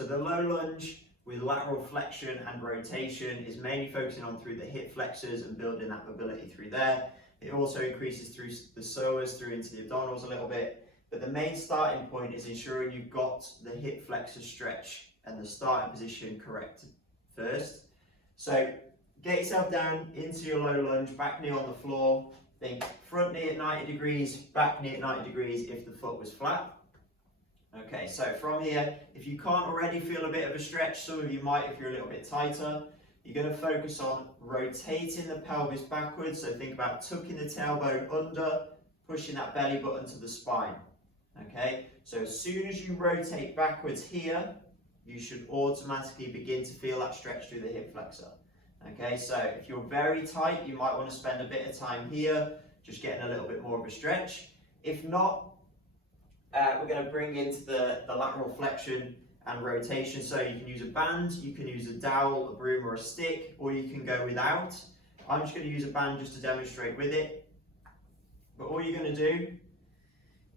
So the low lunge with lateral flexion and rotation is mainly focusing on through the hip flexors and building that mobility through there. It also increases through the psoas, through into the abdominals a little bit. But the main starting point is ensuring you've got the hip flexor stretch and the starting position correct first. So get yourself down into your low lunge, back knee on the floor. Think front knee at 90 degrees, back knee at 90 degrees if the foot was flat. Okay, so from here, if you can't already feel a bit of a stretch, some of you might if you're a little bit tighter, you're going to focus on rotating the pelvis backwards. So think about tucking the tailbone under, pushing that belly button to the spine. Okay, so as soon as you rotate backwards here, you should automatically begin to feel that stretch through the hip flexor. Okay, so if you're very tight, you might want to spend a bit of time here, just getting a little bit more of a stretch. If not, we're going to bring into the lateral flexion and rotation. So you can use a band, you can use a dowel, a broom or a stick, or you can go without. I'm just going to use a band just to demonstrate with it. But all you're going to do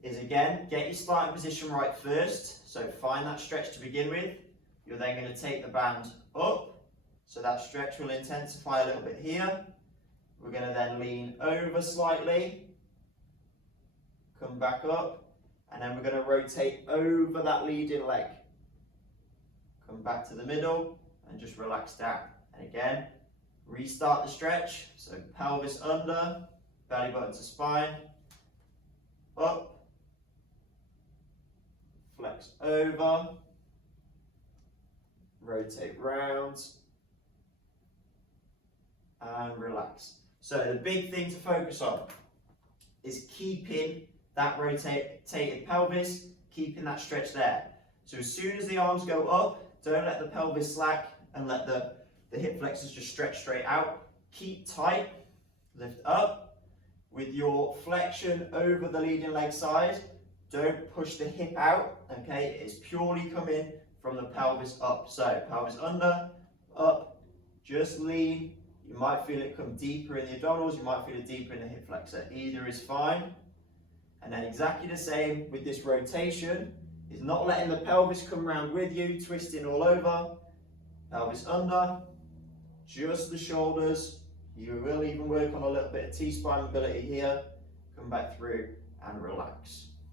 is, again, get your starting position right first. So find that stretch to begin with. You're then going to take the band up. So that stretch will intensify a little bit here. We're going to then lean over slightly, come back up, and then we're going to rotate over that leading leg. Come back to the middle and just relax down. And again, restart the stretch. So pelvis under, belly button to spine, up, flex over, rotate round, and relax. So the big thing to focus on is keeping that rotated pelvis, keeping that stretch there. So as soon as the arms go up, don't let the pelvis slack and let the hip flexors just stretch straight out. Keep tight, lift up with your flexion over the leading leg side. Don't push the hip out, okay? It's purely coming from the pelvis up. So pelvis under, up, just lean. You might feel it come deeper in the abdominals, you might feel it deeper in the hip flexor. Either is fine. And then exactly the same with this rotation, is not letting the pelvis come round with you, twisting all over. Pelvis under, just the shoulders. You will even work on a little bit of T-spine mobility here. Come back through and relax.